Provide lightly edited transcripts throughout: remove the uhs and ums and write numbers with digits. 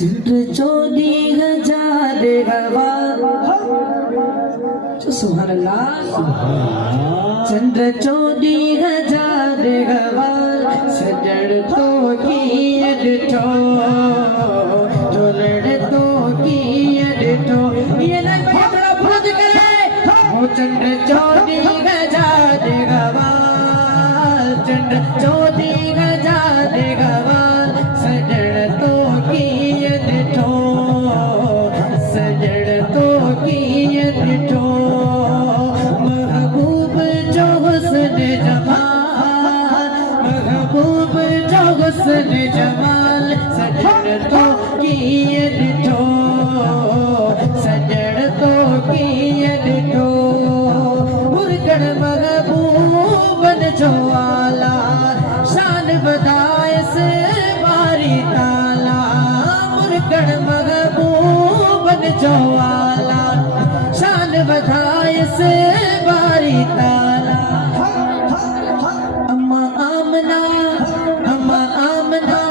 चंद्र 14,000 हवा सुभान अल्लाह चंद्र 14,000 हवा सजड़ तो की अडठो जोलड़ तो की अडठो ये ना थोड़ा फौज करे वो चंद्र 14,000 हवा चंद्र 14,000 हवा सजड़ तो की अडठो सजड़ तो की अडठो महबूब जो हुस्न जमाल महबूब जो हुस्न जमाल सजड़ तो की अडठो सजड़ तो की अडठो मुर्गड़ महबूबन जो आला शान बदाए से बारी ताला मुर्गड़ महबूबन जो आला शान बधाए से बारी ताला अम्मा आमना अम्मा आमना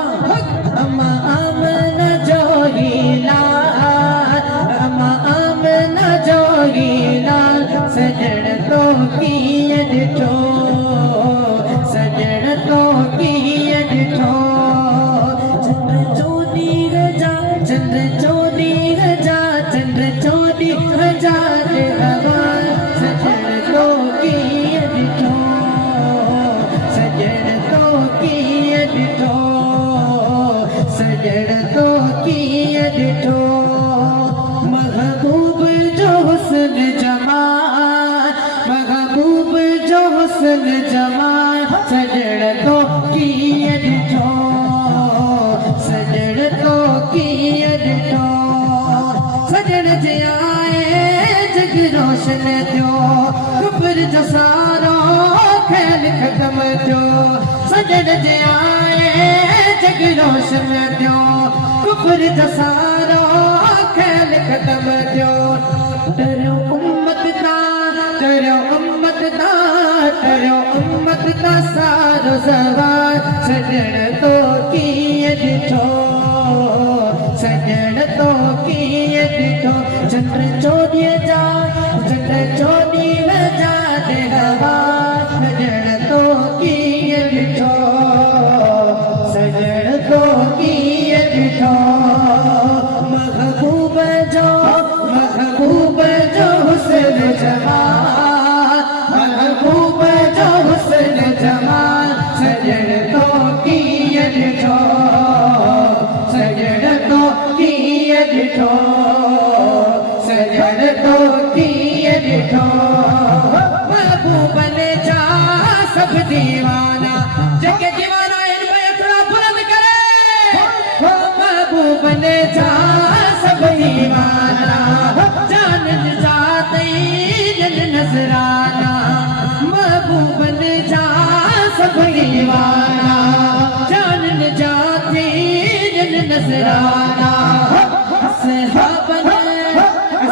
अम्मा आमना जो हीला अम्मा आमना जो हीला सजड़ तो की अडठो सजड़ तो की अडठो चंद्र 14,000 चंद्र 14,000 चंद्र 14,000 हवा सजड़ तो की अडठो सजड़ तो की अडठो सजड़ तो की अडठो महबूब जो हुस्न जमाल महबूब जो हुस्न जमाल सजड़ तो की अडठो सजड़ तो की अडठो सजड़ जे आए जग रोशन थियो कुफर जो सारो खेल खत्म थियो सजड़ जे आए जग रोशन थियो कुफर जो सारो खेल खत्म थियो तेरो उम्मत ता तेरो उम्मत ता तेरो उम्मत ता सारो सवार सजड़ तो की अडठो सजड़ तो की अडठो चंद्र 14,000 चंद्र 14,000 हवा सजड़ तो की अडठो सजड़ तो की अडठो महबूब जो हुस्न जमाल महबूब जो हुस्न जमाल सजड़ तो की अडठो सजड़ तो की अडठो सजड़ तो की अडठो महबूब ने जा सब दीवाना जग दीवाना इन पे थोड़ा बुलंद करे वो महबूब ने जा सब दीवाना जान जाते नजराना महबूब ने जा सब दीवाना जान जाते नजराना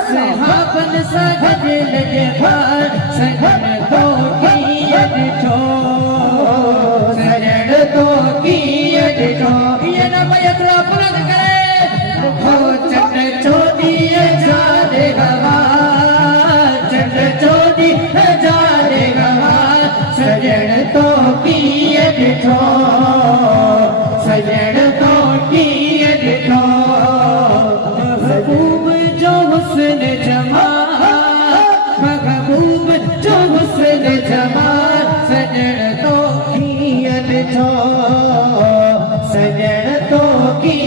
सहाबन सगद लगे पर सजड़ तो की अडठो सजड़ तो की अडठो ये ना बैठा बुलंद करे हो चंद्र 14,000 हवा चंद्र 14,000 हवा सजड़ तो की अडठो सजड़ तो की अडठो महबूब जो हुस्न जमाल महबूब जो हुस्न जमाल सजड़ तो की अडठो सजड़ तो की